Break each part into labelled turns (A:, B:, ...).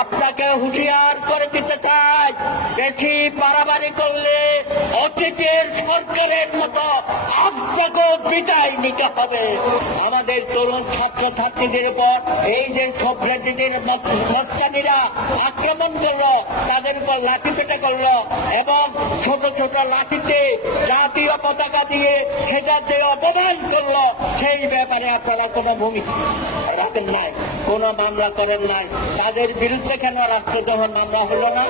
A: আপনাকে হুঁশিয়ার করে দিতে চাই। বেশি বাড়াবাড়ি করলে অতীতের সরকারের মতো আপনাকেও বিদায় নিতে হবে। আমাদের তরুণ ছাত্র ছাত্রীদের উপর এই যে সভ্রাজিদের মস্তানিরা আক্রমণ করল, তাদের উপর লাঠি পেটা করল এবং ছোট ছোট লাঠিতে জাতীয় পতাকা দিয়ে সেটা যে অপমান করল, সেই ব্যাপারে আপনারা কোনো ভূমিকা রাখেন নাই, কোনো মামলা করেন নাই। তাদের বিরুদ্ধে কেন রাষ্ট্রদ্রোহ মামলা হলো না?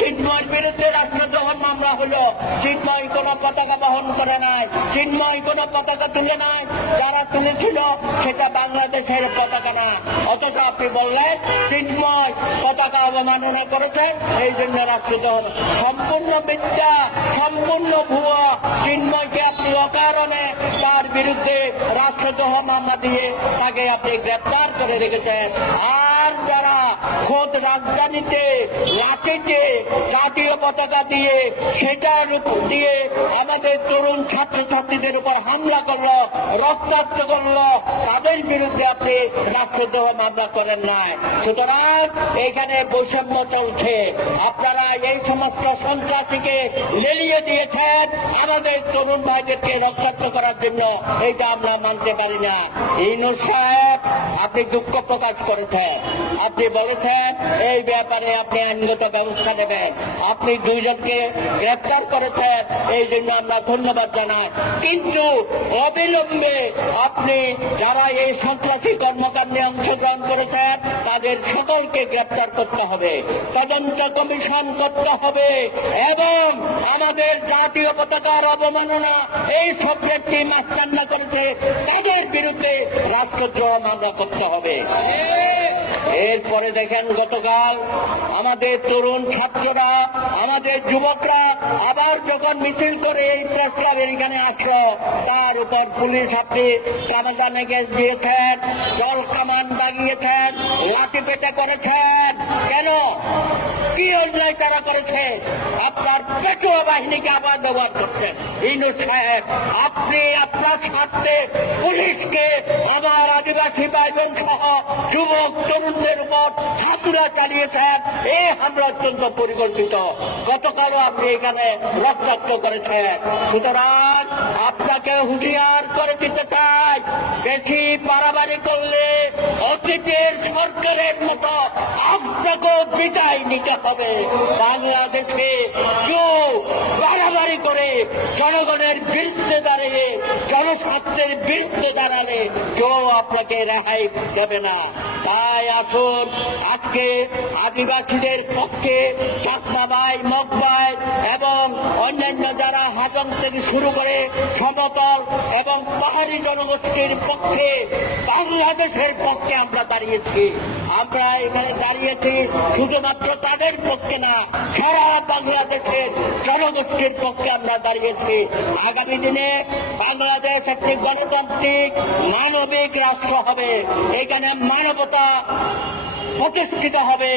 A: চিন্ময়ের বিরুদ্ধে রাষ্ট্রদ্রোহ মামলা হলো। চিন্ময় কোনো পতাকা বহন করে নাই। চিন্ময় কোনো পতাকা তুলে নাই যারা তুলেছিল, সেটা বাংলাদেশের পতাকা না অথচ আপনি বললেন চিন্ময় পতাকা অবমাননা করেছেন, এই জন্য রাষ্ট্রদ্রোহ সম্পূর্ণ মিথ্যা, সম্পূর্ণ ভুয়া চিন্ময়কে আপনি অকারণে তার বিরুদ্ধে রাষ্ট্রদ্রোহ মামলা দিয়ে তাকে আপনি গ্রেপ্তার করে রেখেছেন। আর খোদ রাজধানীতে লাঠিতে জাতীয় পতাকা দিয়ে সেটার দিয়ে আমাদের তরুণ ছাত্রছাত্রীদের উপর হামলা করল, রক্তাক্ত করল। তাদের বিরুদ্ধে আপনি রাষ্ট্রদ্রোহ মামলা করেন নাই। সুতরাং এখানে বৈষম্য চলছে। আপনারা এই সমস্ত সন্ত্রাসীকে লেলিয়ে দিয়েছেন। আমাদের তরুণ ভাইদেরকে রক্ষাক্ত করার জন্য এইটা আমরা মানতে পারি না। ইনু সাহেব আপনি দুঃখ প্রকাশ করেছেন। আপনি বলেছেন, এই ব্যাপারে আপনি আইনগত ব্যবস্থা নেবেন। আপনি দুইজনকে গ্রেপ্তার করেছেন, এই জন্য আমরা ধন্যবাদ জানাই। কিন্তু অবিলম্বে আপনি যারা এই সন্ত্রাসী কর্মকাণ্ডে অংশগ্রহণ করেছেন, তাদের সকলকে গ্রেপ্তার করতে হবে। তদন্ত কমিশন করতে হবে এবং আমাদের জাতীয় পতাকার অবমাননা এই সবজেক্টটি মাস্তান্না করেছে। তাদের বিরুদ্ধে রাষ্ট্রদ্রোহ মামলা করতে হবে। এরপরে দেখেন গতকাল আমাদের তরুণ ছাত্ররা, আমাদের যুবকরা আবার যখন মিছিল করে এই প্রেস ক্লাবের এখানে আসলো, তার উপর পুলিশ আপনি কামাদানে গ্যাস দিয়েছেন, জল কামান বাগিয়েছেন, লাঠি পেটে করেছেন। কেন? কি অন্যায় তারা করেছে। আপনার পেটুয়া বাহিনীকে আবার ব্যবহার করছেন ইনু সাহেব, আপনি আপনার স্বার্থে পুলিশকে আমার আদিবাসী ভাই বোন সহ যুবক তরুণদের উপর হামলা চালিয়েছেন। এই হামলা অত্যন্ত পরিকল্পিত। গতকালও আপনি এখানে রক্তাক্ত করেছেন। সুতরাং আপনাকে হুঁশিয়ার করে দিতে চাই। বেশি বাড়াবাড়ি করলে অতীতের সরকারের মতো আপনাকেও বিদায় নিতে হবে। বাংলাদেশে কেউ বাড়াবাড়ি করে জনগণের বিরুদ্ধে দাঁড়িয়ে জনস্বার্থের বিরুদ্ধে দাঁড়ালে কেউ আপনাকে রেহাই দেবে না। তাই আসুন, আজকে আদিবাসীদের পক্ষে চাকমা ভাই মগ ভাই অন্যান্য যারা হাজং থেকে শুরু করে সমতল এবং পাহাড়ি জনগোষ্ঠীর পক্ষে, বাংলাদেশের পক্ষে আমরা দাঁড়িয়েছি। আমরা এখানে দাঁড়িয়েছি শুধুমাত্র তাদের পক্ষে না, সারা বাংলাদেশের জনগোষ্ঠীর পক্ষে আমরা দাঁড়িয়েছি। আগামী দিনে বাংলাদেশ একটি গণতান্ত্রিক মানবিক রাষ্ট্র হবে। এখানে মানবতা প্রতিষ্ঠিত হবে।